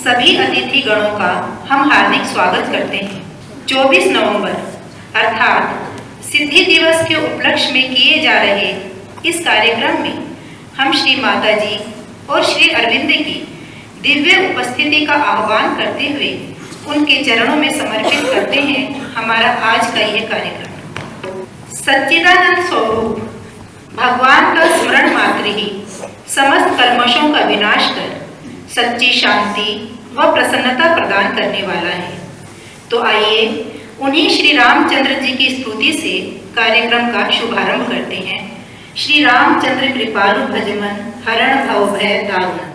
सभी अतिथि गणों का हम हार्दिक स्वागत करते हैं। 24 नवंबर अर्थात सिद्धि दिवस के उपलक्ष्य में किए जा रहे इस कार्यक्रम में हम श्री माता जी और श्री अरविंद की दिव्य उपस्थिति का आह्वान करते हुए उनके चरणों में समर्पित करते हैं हमारा आज का यह कार्यक्रम। सच्चिदानंद स्वरूप भगवान का स्मरण मात्र ही समस्त कल्मशों का विनाश कर सच्ची शांति व प्रसन्नता प्रदान करने वाला है। तो आइए उन्हीं श्री रामचंद्र जी की स्तुति से कार्यक्रम का शुभारंभ करते हैं। श्री रामचंद्र कृपालु भजमन हरण भव भय दारुण।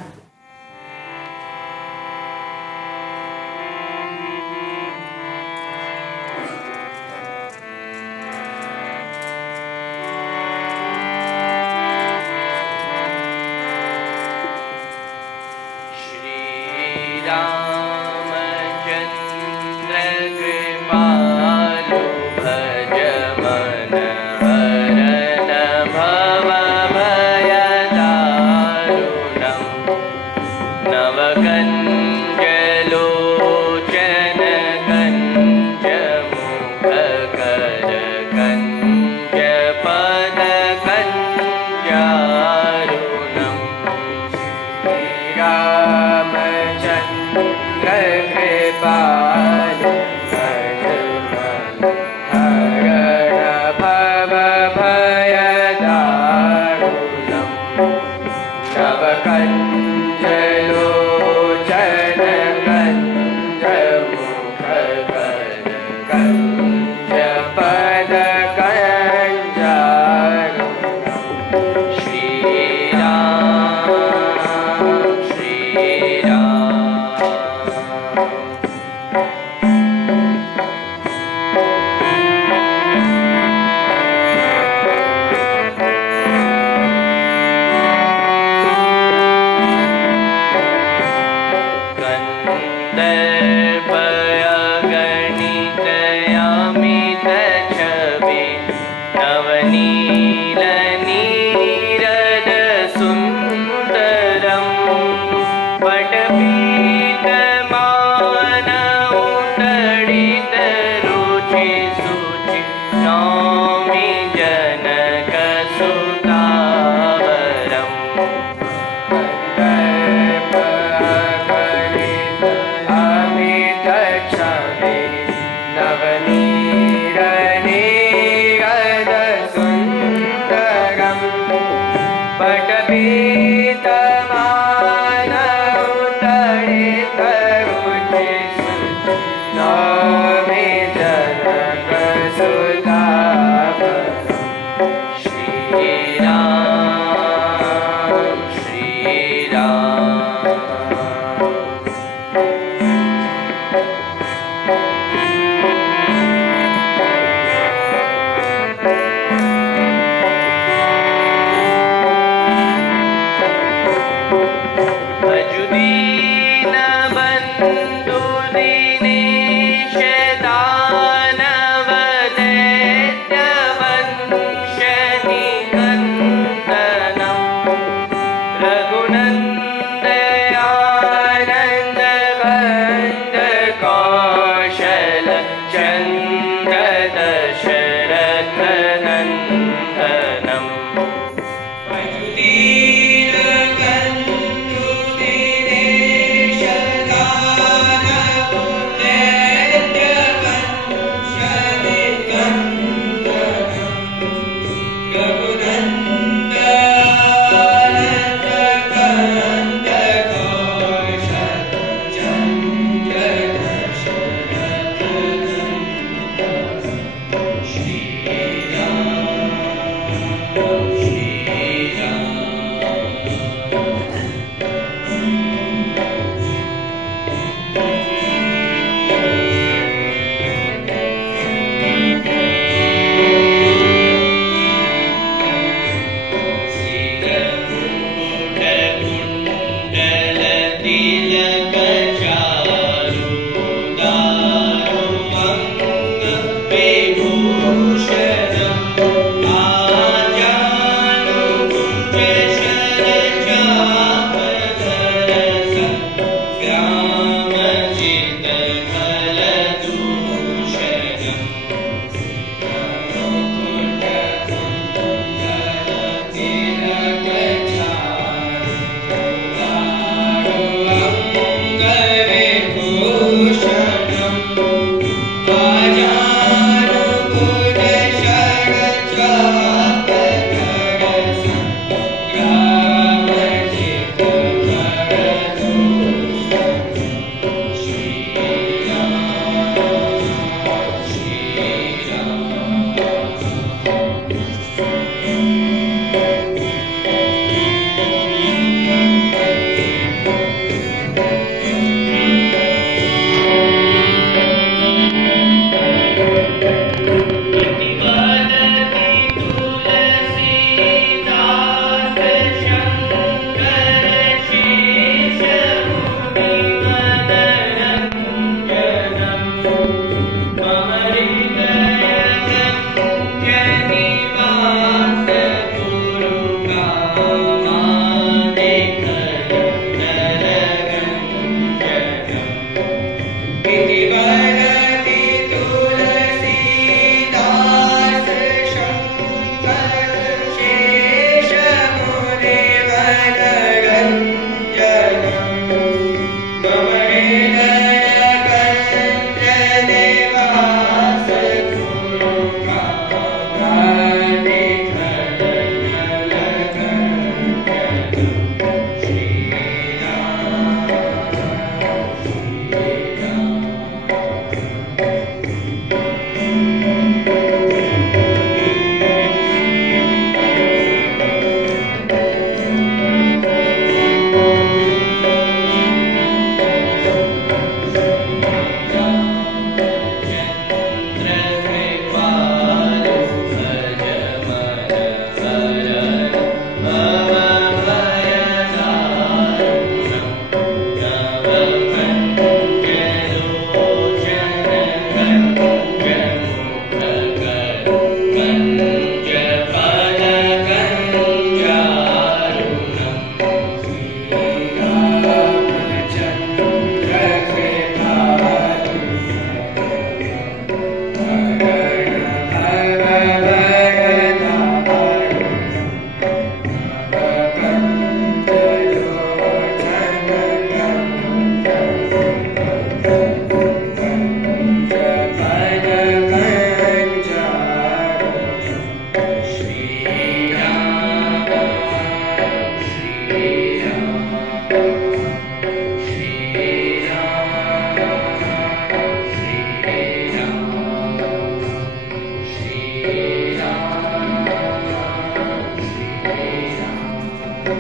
भक्ति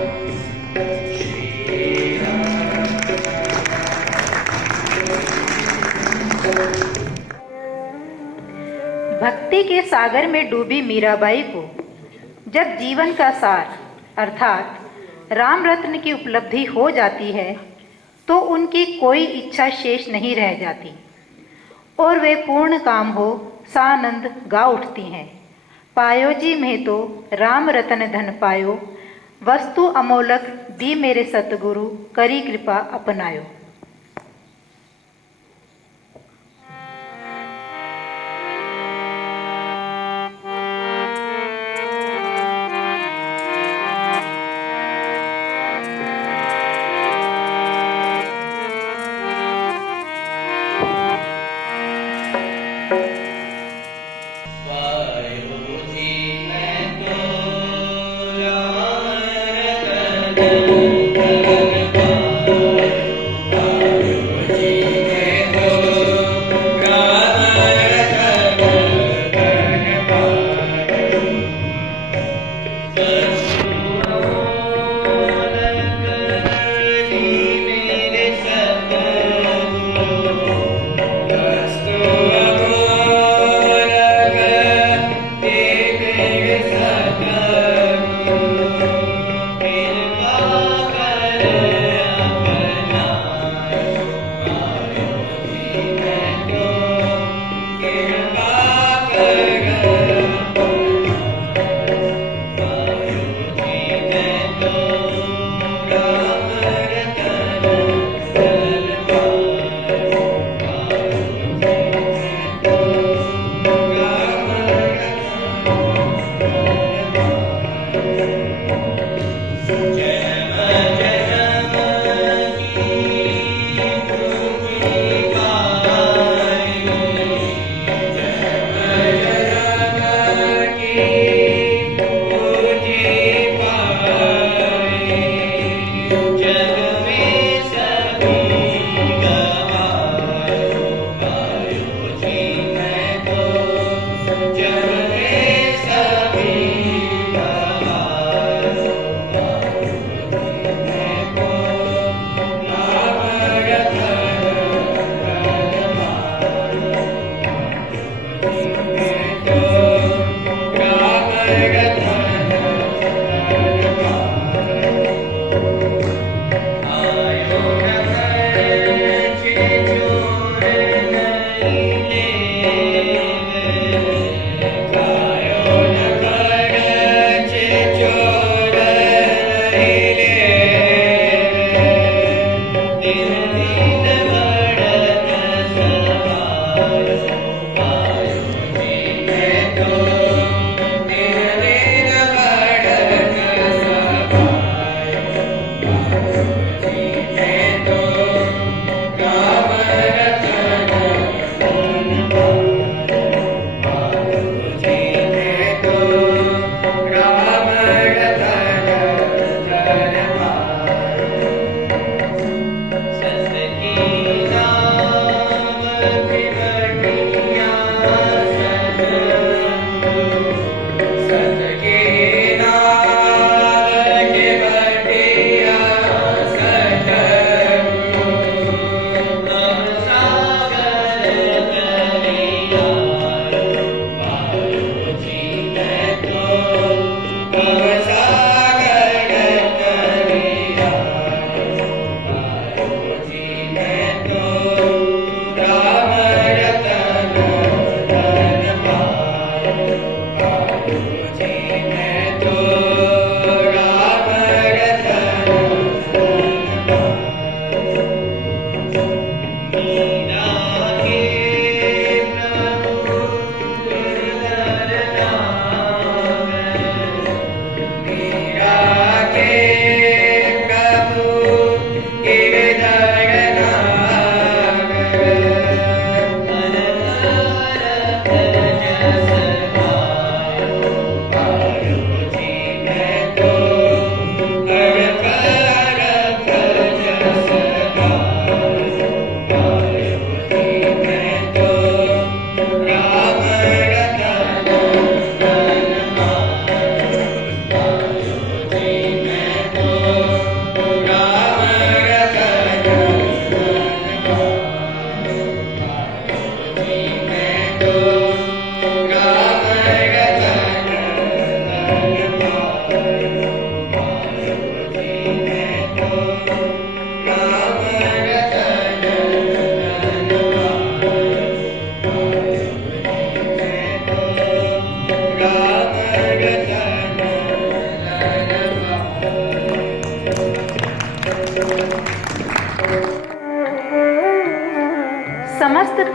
के सागर में डूबी मीराबाई को जब जीवन का सार अर्थात राम रत्न की उपलब्धि हो जाती है तो उनकी कोई इच्छा शेष नहीं रह जाती और वे पूर्ण काम हो सानंद गा उठती हैं। पायो जी में तो राम रतन धन पायो, वस्तु अमोलक दी मेरे सतगुरु, करी कृपा अपनायो।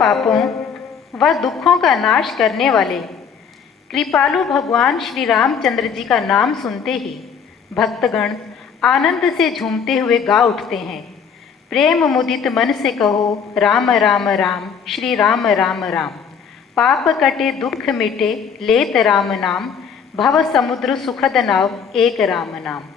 पापों व दुखों का नाश करने वाले कृपालु भगवान श्री रामचंद्र जी का नाम सुनते ही भक्तगण आनंद से झूमते हुए गा उठते हैं। प्रेम मुदित मन से कहो राम राम राम, श्री राम राम राम। पाप कटे दुख मिटे लेत राम नाम, भव समुद्र सुखद नाव एक राम नाम।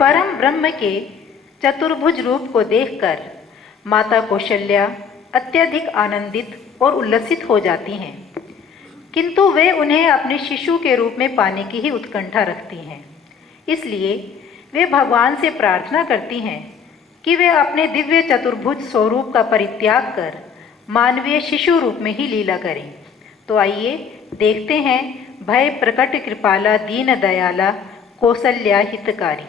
परम ब्रह्म के चतुर्भुज रूप को देखकर माता कौशल्या अत्यधिक आनंदित और उल्लसित हो जाती हैं। किंतु वे उन्हें अपने शिशु के रूप में पाने की ही उत्कंठा रखती हैं। इसलिए वे भगवान से प्रार्थना करती हैं कि वे अपने दिव्य चतुर्भुज स्वरूप का परित्याग कर मानवीय शिशु रूप में ही लीला करें। तो आइए देखते हैं भय प्रकट कृपाला दीन दयाला कौसल्या हितकारी।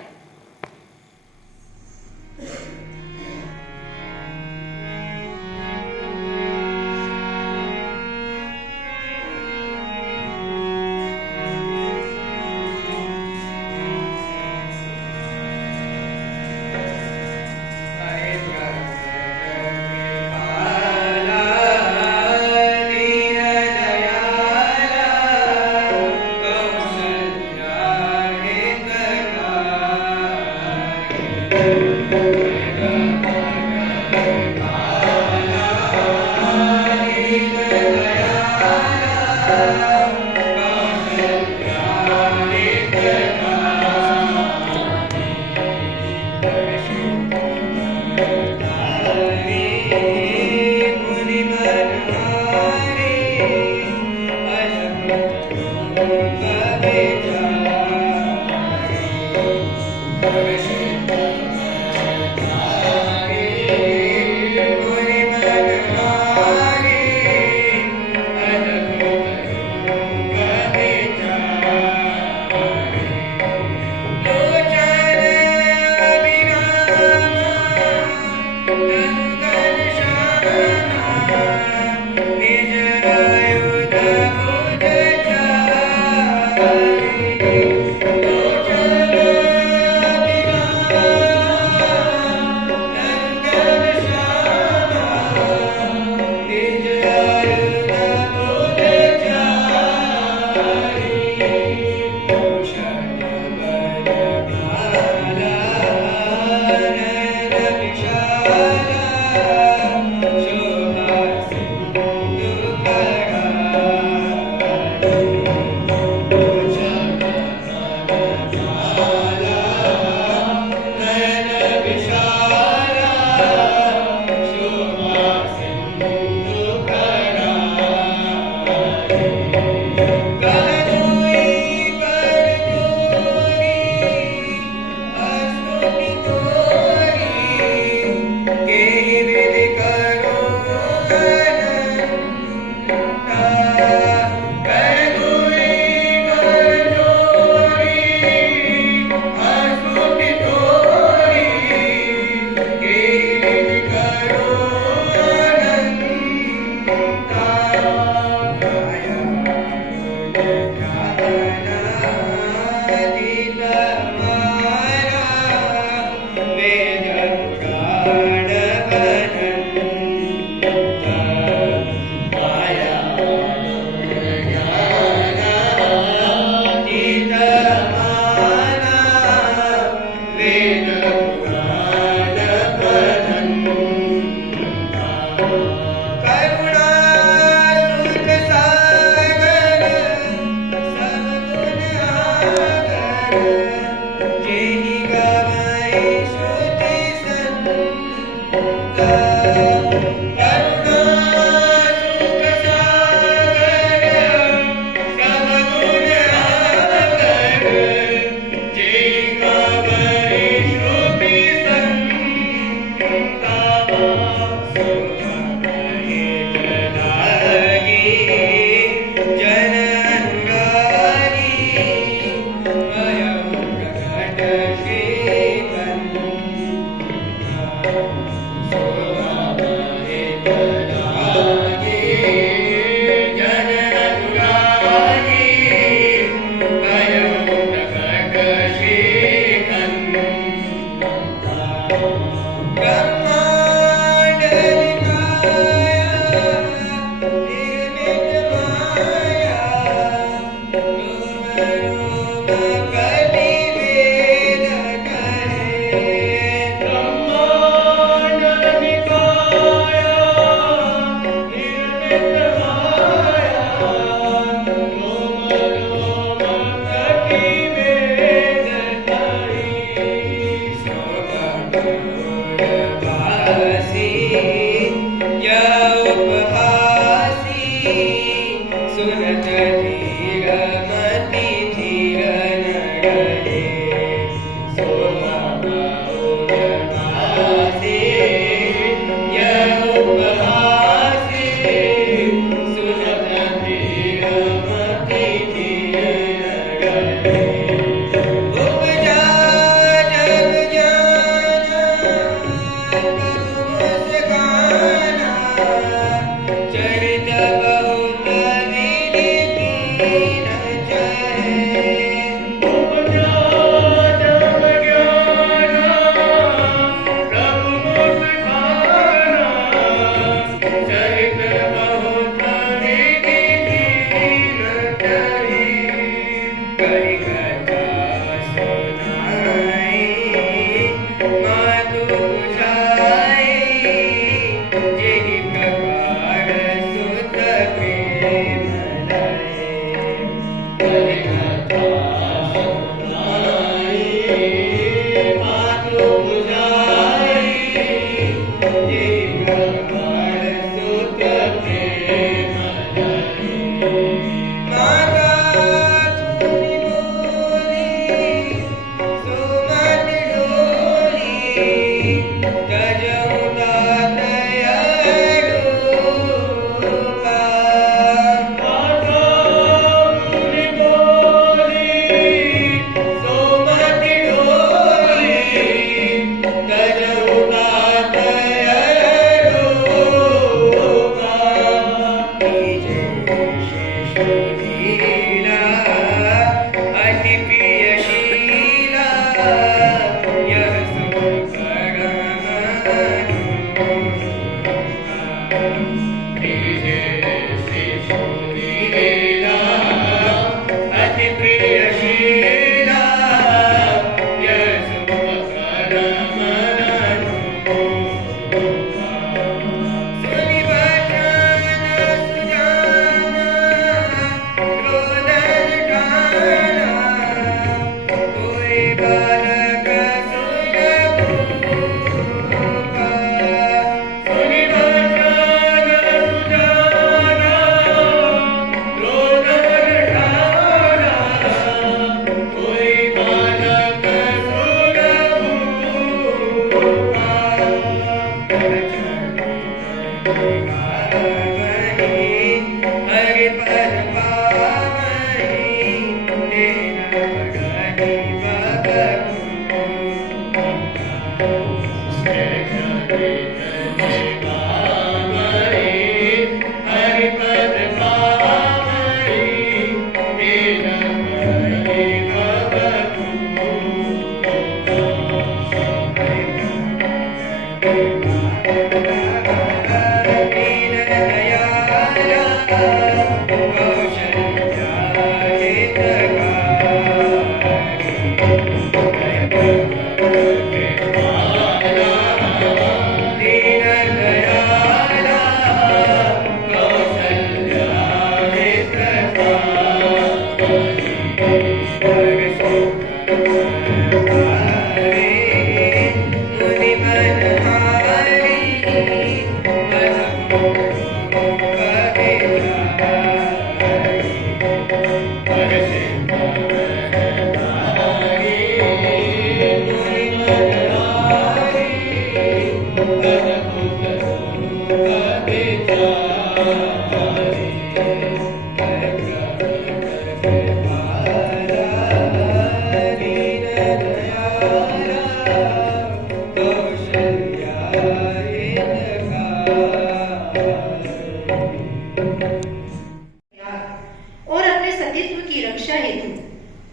और अपने सतीत्व की रक्षा हेतु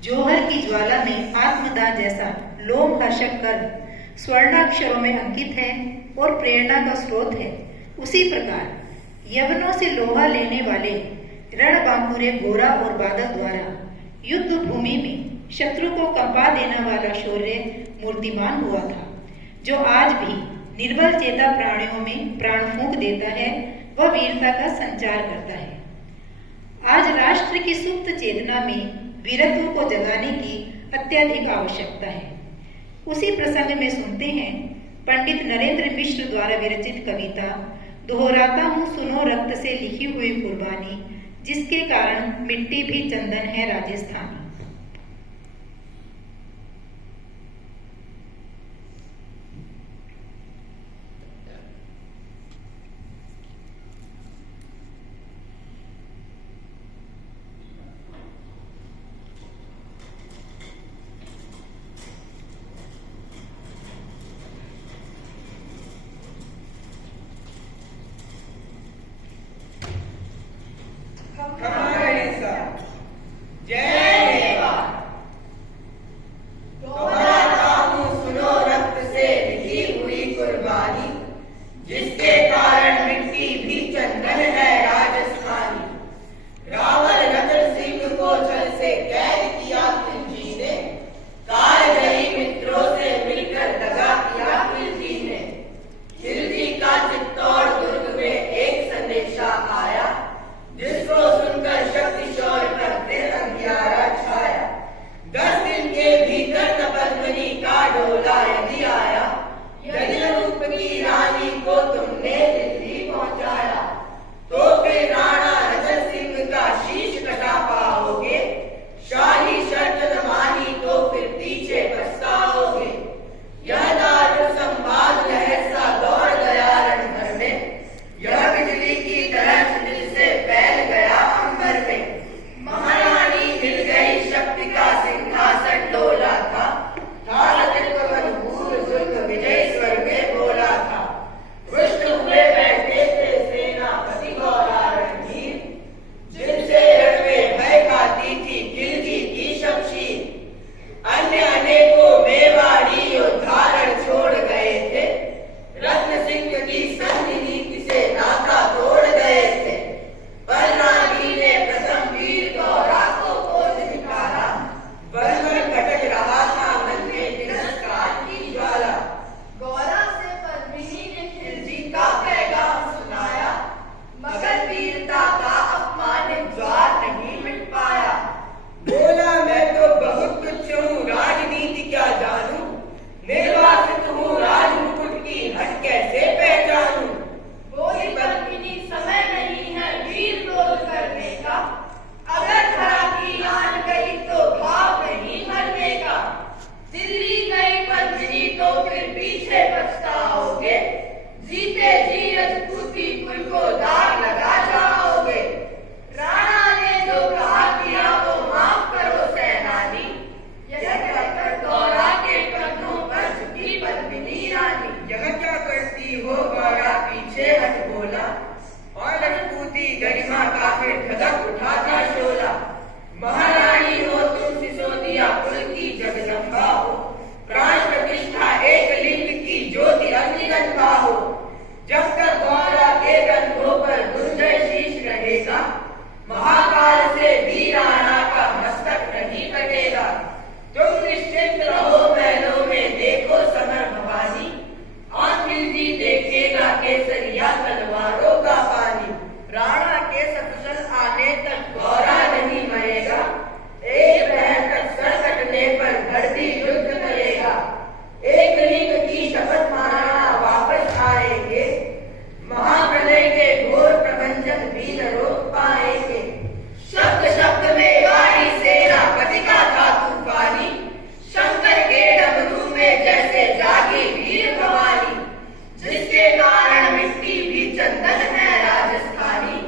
जौहर की ज्वाला में आत्मदान जैसा लोमहर्षक कर्म स्वर्णाक्षरों में अंकित है और प्रेरणा का स्रोत है, उसी प्रकार यवनों से लोहा लेने वाले रणबांकुरे गोरा और बादल द्वारा युद्ध भूमि में शत्रु को कंपा देने वाला शौर्य मूर्तिमान हुआ था, जो आज भी निर्बल चेता प्राणियों में प्राण फूंक देता है व वीरता का संचार करता है। आज राष्ट्र की सुप्त चेतना में वीरत्व को जगाने की अत्यधिक आवश्यकता है। उसी प्रसंग में सुनते हैं पंडित नरेंद्र मिश्र द्वारा विरचित कविता दोहराता हूँ सुनो रक्त से लिखी हुई कुर्बानी, जिसके कारण मिट्टी भी चंदन है राजस्थानी। जय गरिमा का फिर धधक उठा था शोला। महारानी हो तुम सिसोदिया कुल की जगदम्बा हो, प्राण प्रतिष्ठा एक लिंग की ज्योति अग्निगंधा हो। जब तक गौरा के गंधों पर दुर्जय शीश रहेगा, महाकाल से वीराणा का मस्तक नहीं कटेगा। तुम निश्चिंत रहो महलों में देखो समर भवानी, आखिर जी देखेगा केसरिया तलवारों का पानी। राणा के सकुशल आने तक गौरा नहीं मरेगा, एक प्रहर तक सर कटने पर धरती युद्ध करेगा। एक लिंग की शपथ महाराणा वापस आएंगे, महाप्रलय के घोर प्रबंधन भी न रोक पाएंगे। शब्द शब्द में वाणी सेनापति का था तूफानी, शंकर के डमरू में जैसे जागी वीर भवानी। जिसके कारण मिट्टी भी चंदन है राजस्थानी,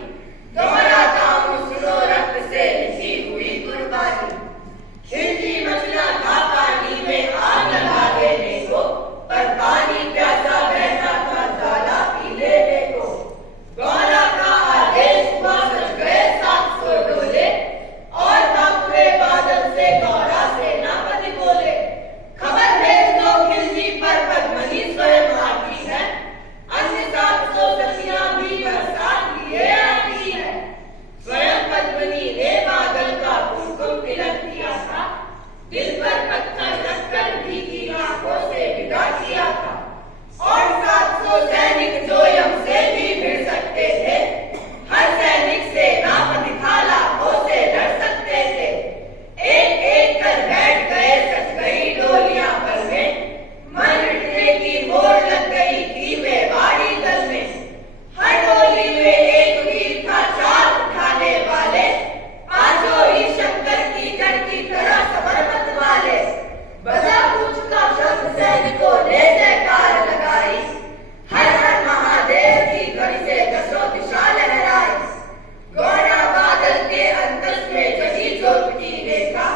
दोहराता हूँ सुनो रक्त से लिखी हुई कुर्बानी। खिलजी मचला था पानी में आग लगा देने को, पर पानी प्यासा बैठा था ज्वाला पी लेने को। गौरा का आदेश हुआ सच गए 700 डोले, और बापुरे बादल से गौरा सेनापति बोले। खबर भेज दो खिलजी पर पद्मनी स्वयं आती है, अन्य 700 सतियां भी बरसात लिए आती है। स्वयं पद्मनी ने बादल का कुमकुम तिलक किया था, दिल पर पत्थर रखकर भीगी आंखों से विदा किया था। और 700 सैनिक जो यम से भी भिड़ सकते थे, हर सैनिक सेनापति था लाखों से लड़ सकते थे। एक एक कर बैठ गए सच गई डोलियां पल में, मन मिटने की मोड़ लग गई थी मेवाड़ी दल में। हर डोली में एक वीर था चार उठाने वाले, पांचों ही शंकर की जड़ की तरह समर्पित वाले। बजा पूछ का शब्द सैनिकों ने जयकार लगाई, हर हर महादेव की ध्वनि से दसों दिशा लहराई। गौरा बादल के अंतस में जगी ज्योत की रेखा,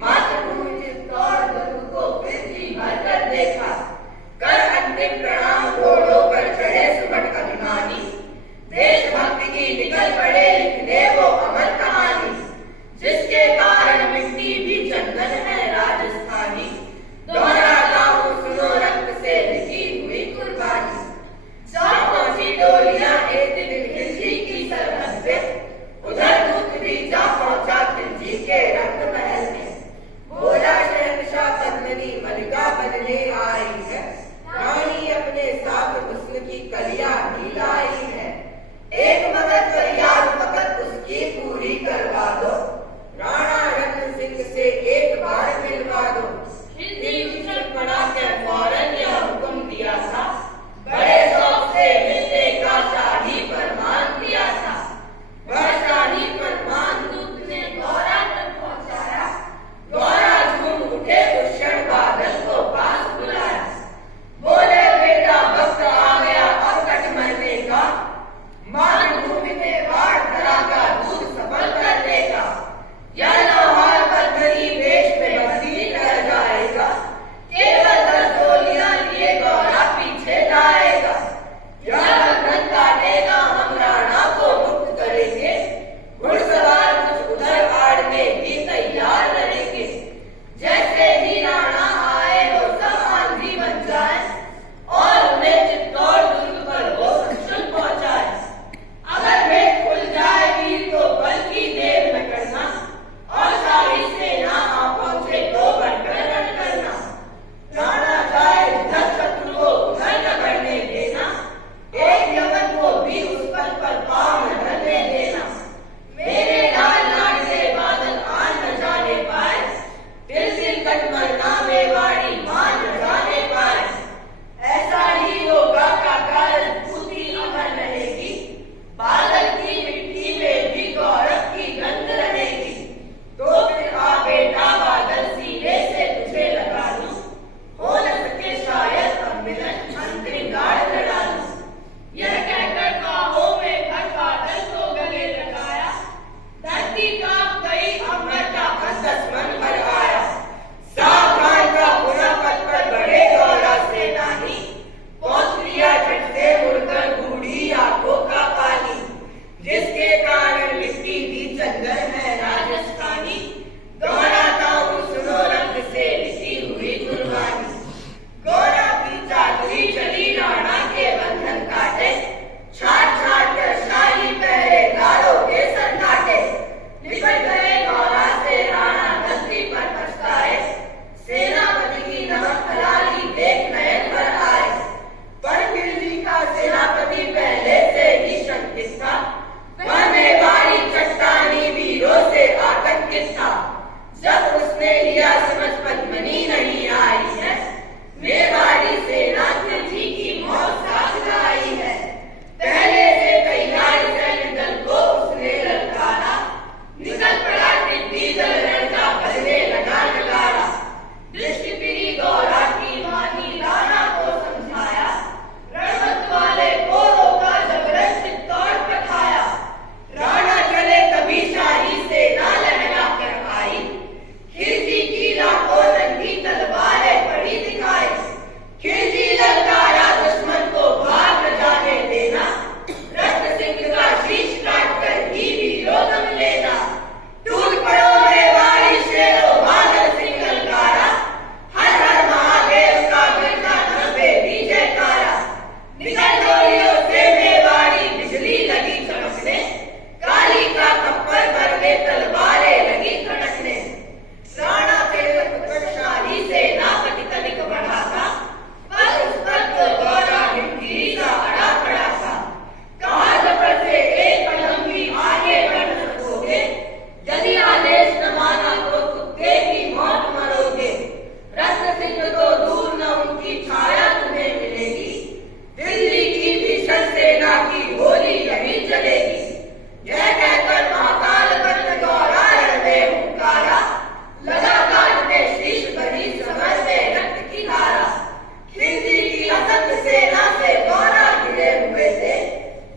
मातृभूमि चित्तौड़ दुर्ग को फिर जी भरकर देखा। कर अंतिम प्रणाम घोड़ों पर चढ़े सुबह अभिमानी, देशभक्ति की निकल पड़े लिखने वो अमर कहानी। जिसके कारण मिट्टी भी चंदन है राजस्थानी, दोहराता हूँ सुनो रक्त से लिखी हुई कुर्बानी। जा पहुंची डोलियां एक दिन खिलजी की सरहद पे, उधर दूत भी जा पहुंचा खिलजी के रंग महल में। बोला शहंशाह पद्मनी मलिका बनने आई है, रानी अपने साथ हुस्न की कलियां भी लाई है। एक मदद फरियाद फकत उसकी पूरी करवा दो, राणा रतन सिंह से एक बार मिलवा दो। खिलजी उछल पड़ा कर फौरन यह हुक्म दिया था, बड़े शौक से मिलने का शाही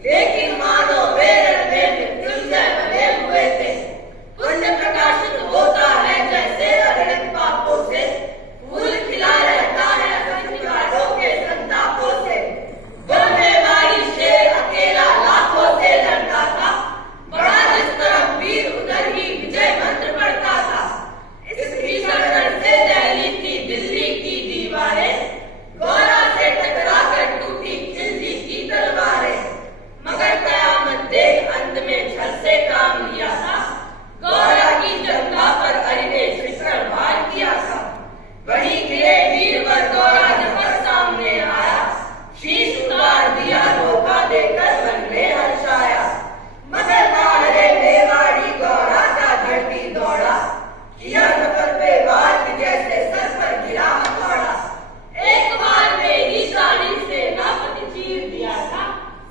लेकिन मानो वे हृदय मृत्युंजय बने हुए थे। पुण्य प्रकाशित होता है जैसे अगणित पापों से, फूल खिला रहता है असंख्य कांटों के संतापों से। वो मेवाड़ी शेर अकेला लाखों से लड़ता था, बड़ा जिस तरफ वीर उधर ही विजय मंत्र पढ़ता था। इस भीषण रण से दहली थी दिल्ली की दीवारें, गौरा से टकरा कर टूटी खिलजी की तलवारें। मगर कयामत देख अंत में छल से काम लिया था, गौरा की जनता पर अली ने छिड़कर वार किया था। वही गिरे वीरवर गौरा जफर सामने आया, शीश उतार दिया धोखा देकर मन में हर्षाया। मगर बाहरे मेवाड़ी गौरा का धरती दौड़ा, किया जफर पे वार कि जैसे सर पर गिरा हथौड़ा। एक बार मेरी साड़ी से नापति चीर दिया था,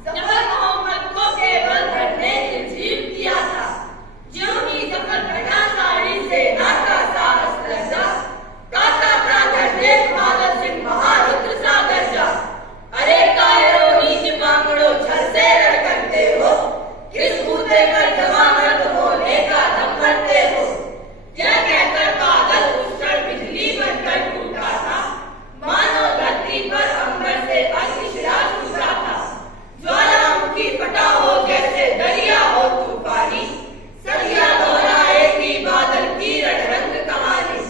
जफर मोहम्मद को केवल धड़ ने जीव दिया था। ज्यों ही जफर बना साड़ी से नाका साहस लगा, काका का धड़ देख बादल सिंह महारुद्र सा गरजा। अरे कायरों नीच बांगड़ो छल से रण करते हो, किस बूते पर जवान मर्द होने का दम भरते हो। यह कहकर बादल उस क्षण बिजली बनकर टूटा था, मानो धरती पर अंबर से अग्निशिला टूटा था। ज्वालामुखी फटा हो जैसे दरिया हो तूफानी, सदिया दोहराएगी बादल की रणरंग कहानी।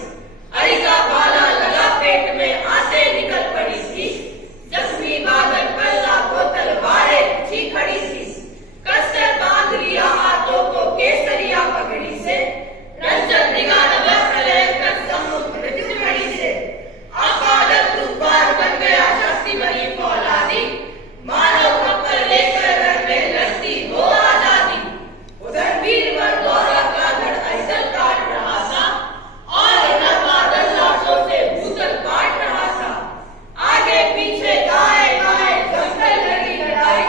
अरी का भाला लगा पेट में आते निकल पड़ी थी, जख्मी बादल पर लाखों तलवारें खींची खड़ी थी। कसकर बांध लिया हाथों को केसरिया पगड़ी से, रंजन निगाह प्रलय कर समुद्र मृत्यु घड़ी से। बादल तूफान बन गया शक्ति बनी फौलादी, मानो कपल लेकर रण में लड़ती हो आजादी। उधर वीरवर गौरा का धड़ ऐसल काट रहा था, और इधर बादल लाशों से भूतल काट रहा था। आगे पीछे दाएं बाएं जमकर लगी लड़ाई,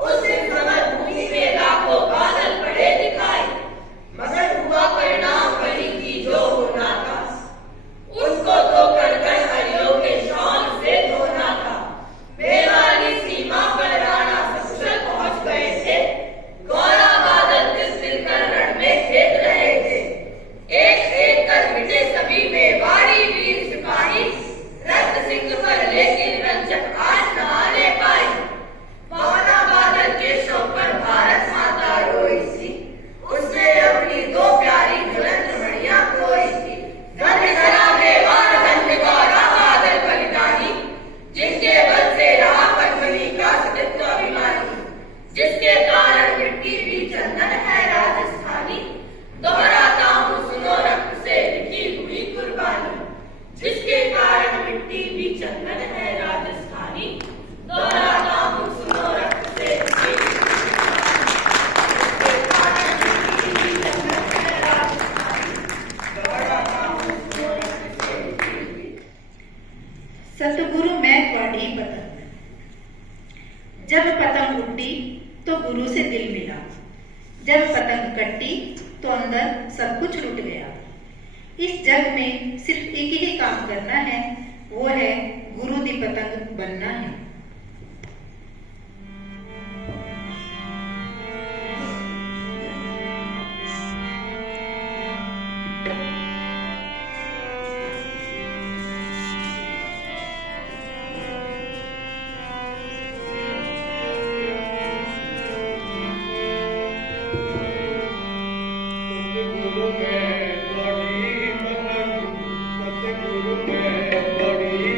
उस दिन समर भूमि में लाखों बादल पड़े दिखाई। मगर हुआ परिणाम वही की जो होना था, उनको तो कड़कड़ हरियों के शौक से धोना था। मेवाड़ी सीमा पर राणा सकुशल पहुंच गए थे, गौरा बादल तिल कर रण में खेत रहे थे। एक एक कर मिटे सभी मेवाड़ी वीर सिपाही, रक्त सिंह पर लेकिन रंजक आज नहाने पाई। गौरा बादल के शव पर भारत माता रोई थी, उसने अपनी दो प्यारी ज्वलंत मणियां खोई थी। धन्य धरा मेवाड़ धन्य गौरा बादल बलिदानी, जिनके बल से रहा पद्मिनी का सतित्व अभिमानी। जिसके कारण मिट्टी भी चंदन है राजस्थानी, दोहराता हूँ सुनो रक्त से लिखी हुई कुर्बानी। जिसके कारण मिट्टी भी चंदन है राजस्थानी, दोहराता हूँ सुनो रक्त से लिखी हुई सतगुरु मैं पढ़ी पतंग, जब पतंग उठी तो गुरु से दिल मिला, जब पतंग कटी तो अंदर सब कुछ लुट गया। इस जग में सिर्फ एक ही काम करना है, वो है गुरु दी पतंग बनना है। सतगुरु में बड़ी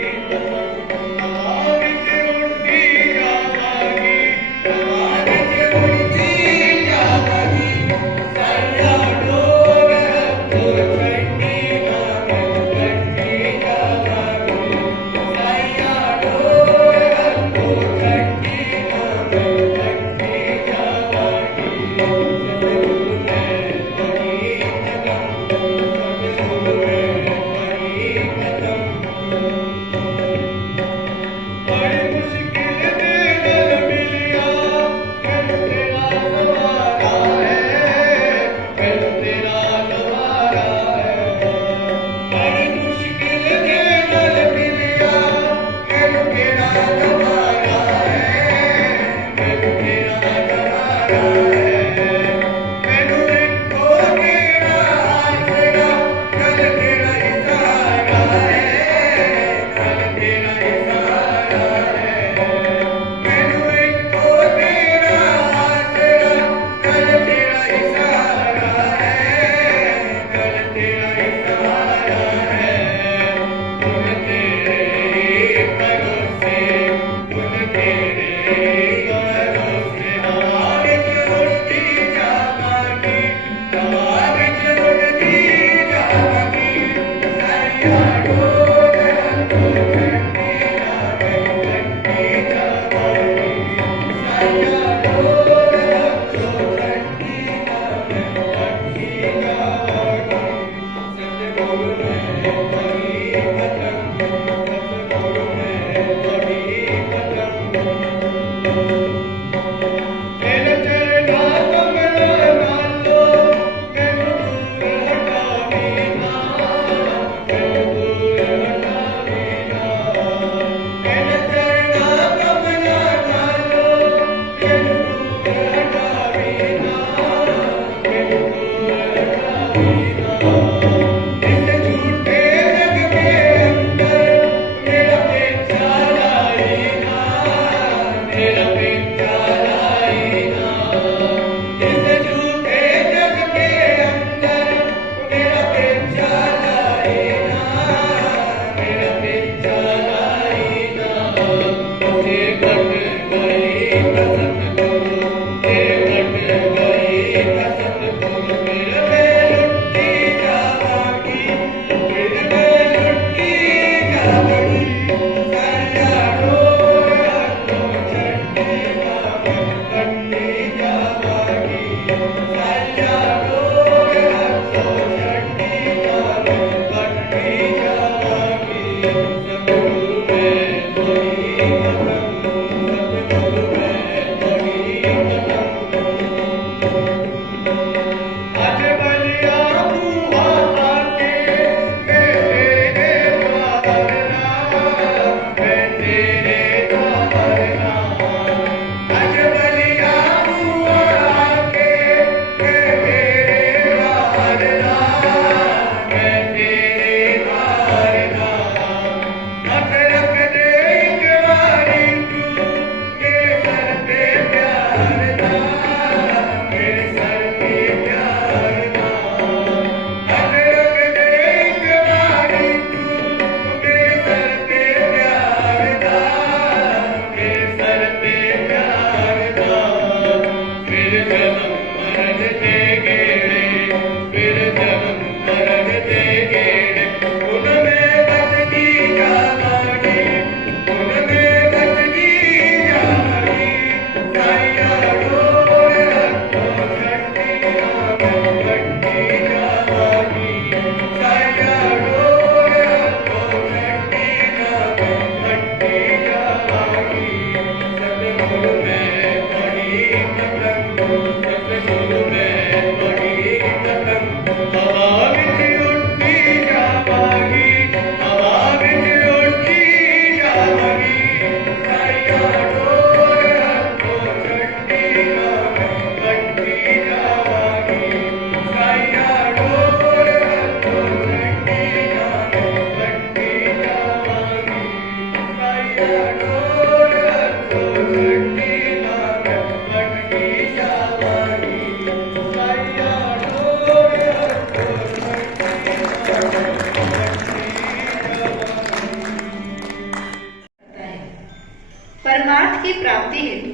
परमार्थ की प्राप्ति हेतु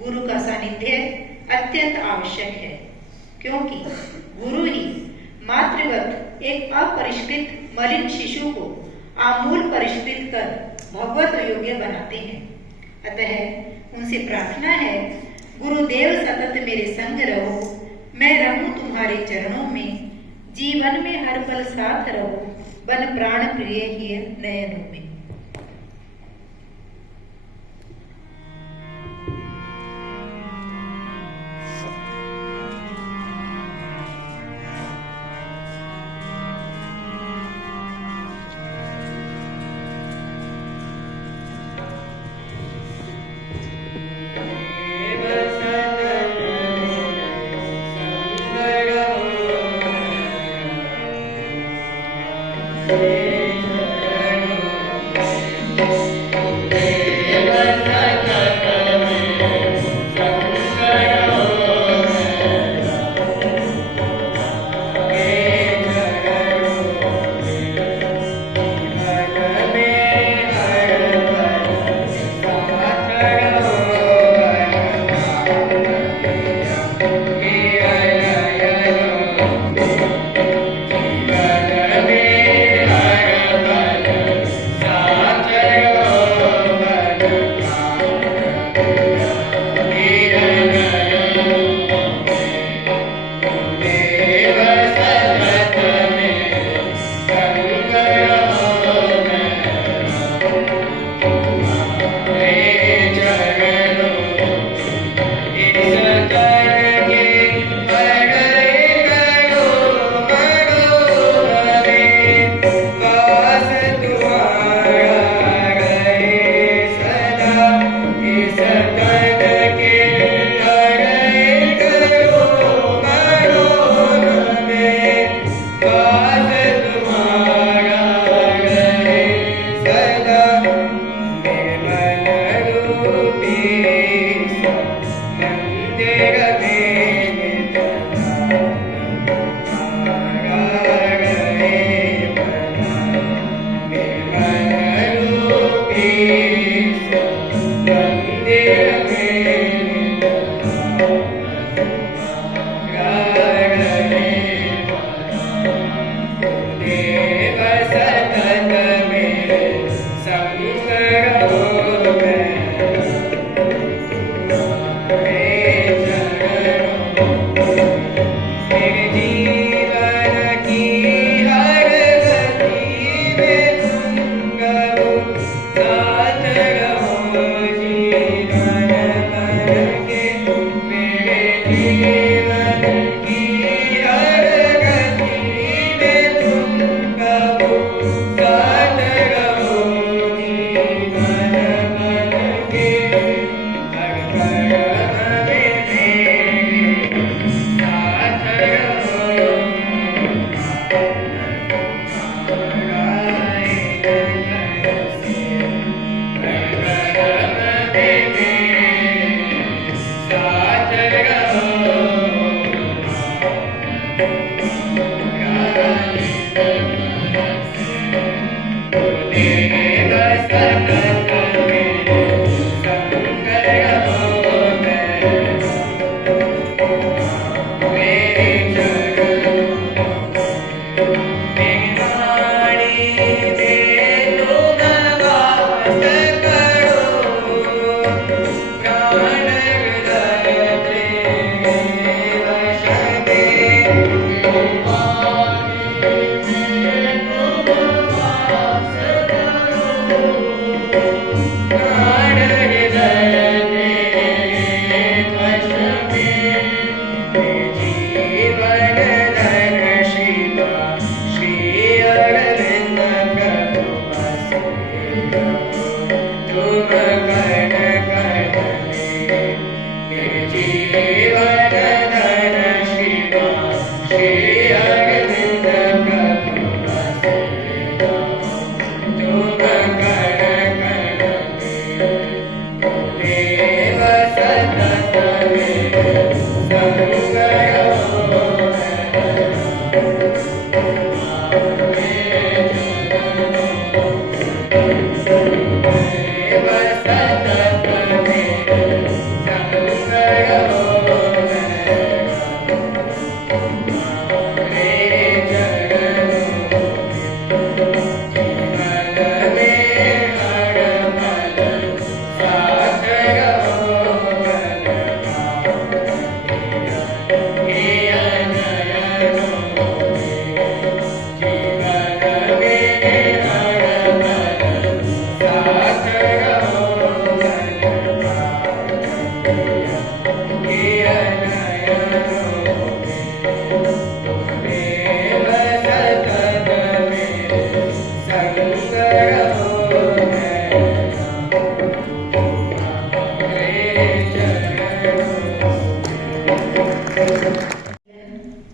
गुरु का सानिध्य अत्यंत आवश्यक है, क्योंकि गुरु ही मातृवत एक अपरिष्कृत मलिन शिशु को आमूल परिष्कृत कर भगवत योग्य बनाते हैं। अतः उनसे प्रार्थना है, गुरुदेव सतत मेरे संग रहो, मैं रहूं तुम्हारे चरणों में, जीवन में हर पल साथ रहो, बन प्राण प्रिय ही नयनों में।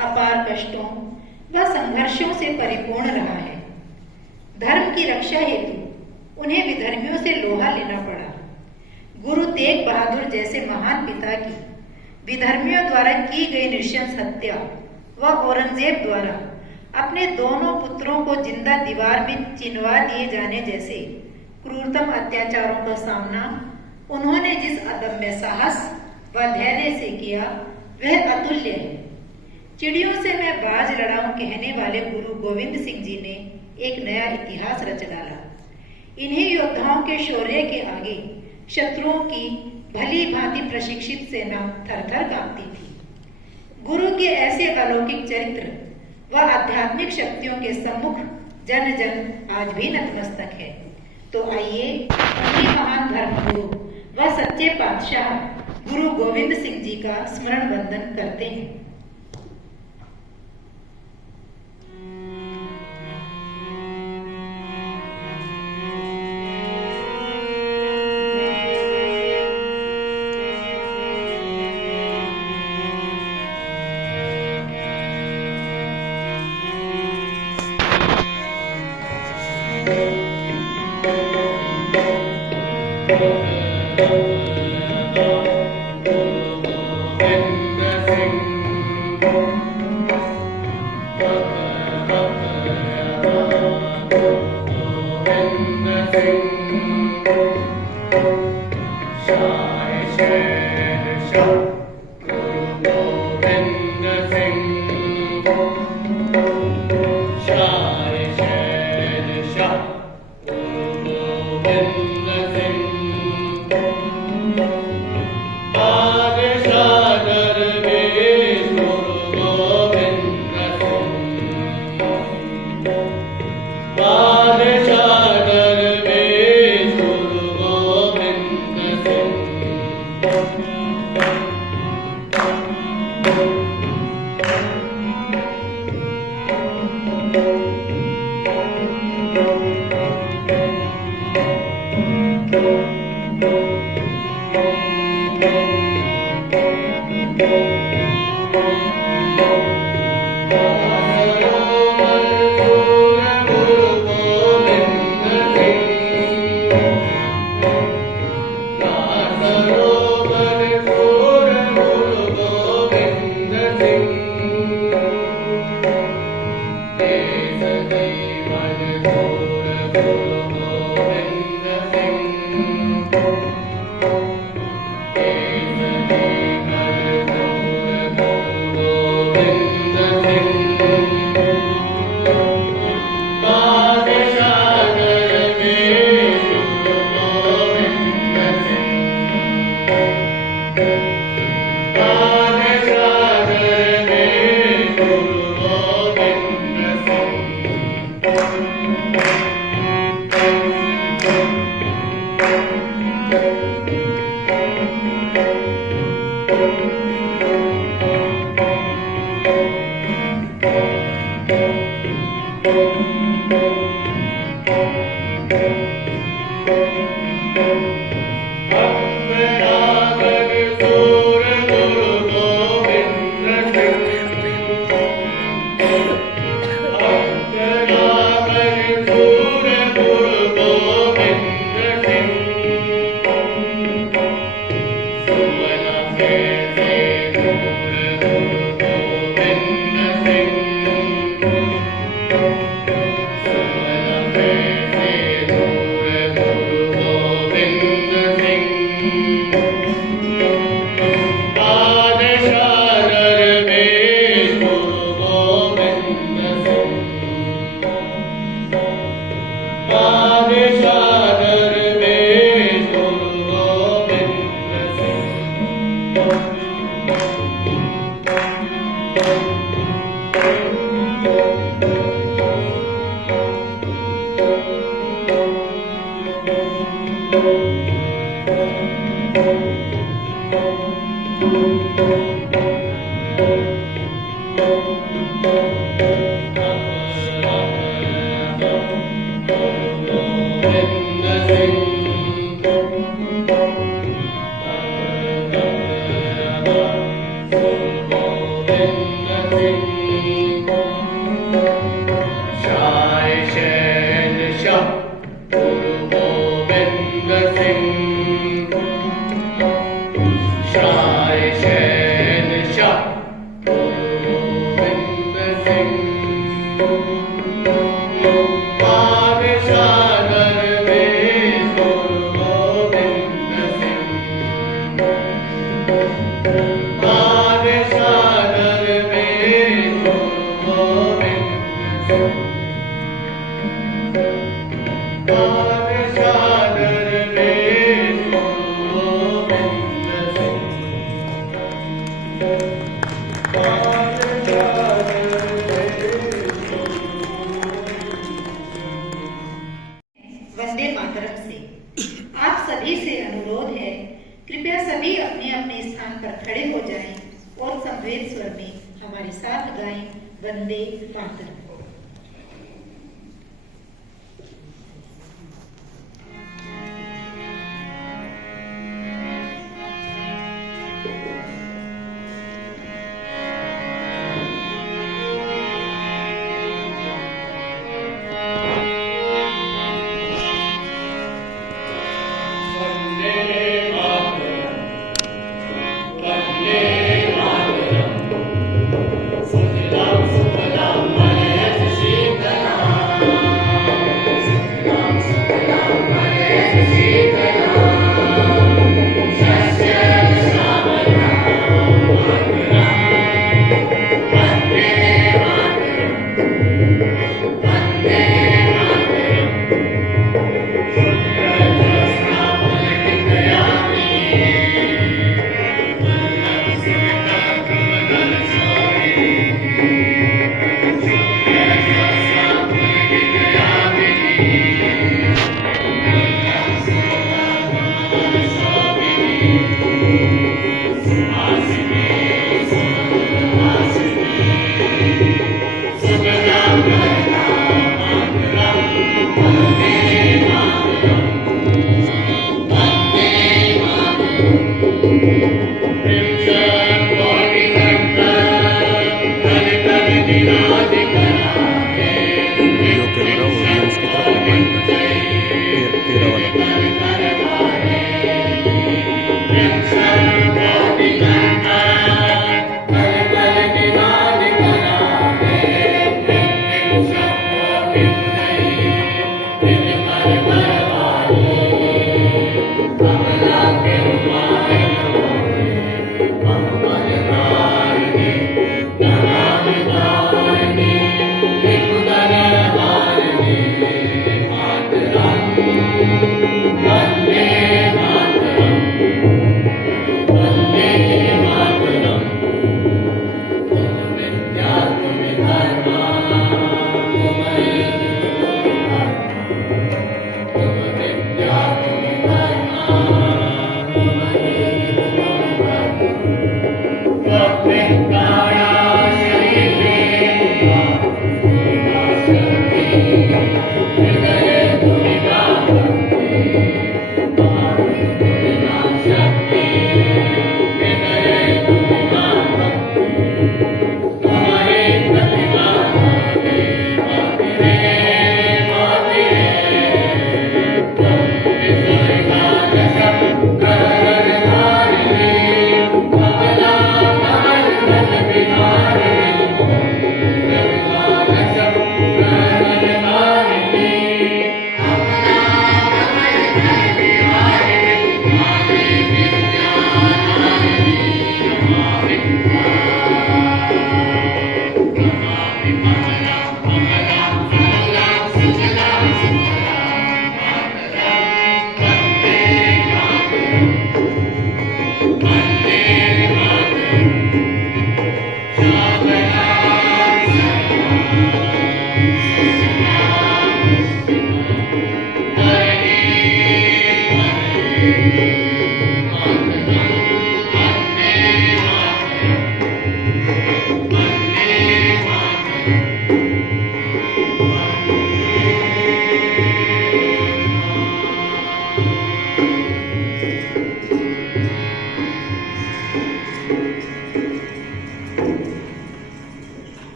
अपार कष्टों व संघर्षों से परिपूर्ण रहा है। धर्म की रक्षा हेतु उन्हें विधर्मियों से लोहा लेना पड़ा। गुरु तेग बहादुर जैसे महान पिता की विधर्मियों द्वारा की गई नृशंस हत्या व औरंगजेब द्वारा अपने दोनों पुत्रों को जिंदा दीवार में चिनवा दिए जाने जैसे क्रूरतम अत्याचारों का सामना उन्होंने जिस अदम्य साहस व धैर्य से किया वह अतुल्य है। चिड़ियों से मैं बाज लड़ाऊं कहने वाले गुरु गोविंद सिंह जी ने एक नया इतिहास रच डाला। इन्हीं योद्धाओं के शौर्य के आगे शत्रुओं की भली भांति प्रशिक्षित सेना थर-थर कांपती थी। गुरु के ऐसे अलौकिक चरित्र व आध्यात्मिक शक्तियों के सम्मुख जन जन आज भी नतमस्तक है। तो आइए उन्हीं महान धर्मगुरु व सच्चे पातशाह गुरु गोविंद सिंह जी का स्मरण वंदन करते हैं। वंदे मातरम से आप सभी से अनुरोध है, कृपया सभी अपने अपने स्थान पर खड़े हो जाएं और समवेत स्वर में हमारे साथ गाएं वंदे मातरम।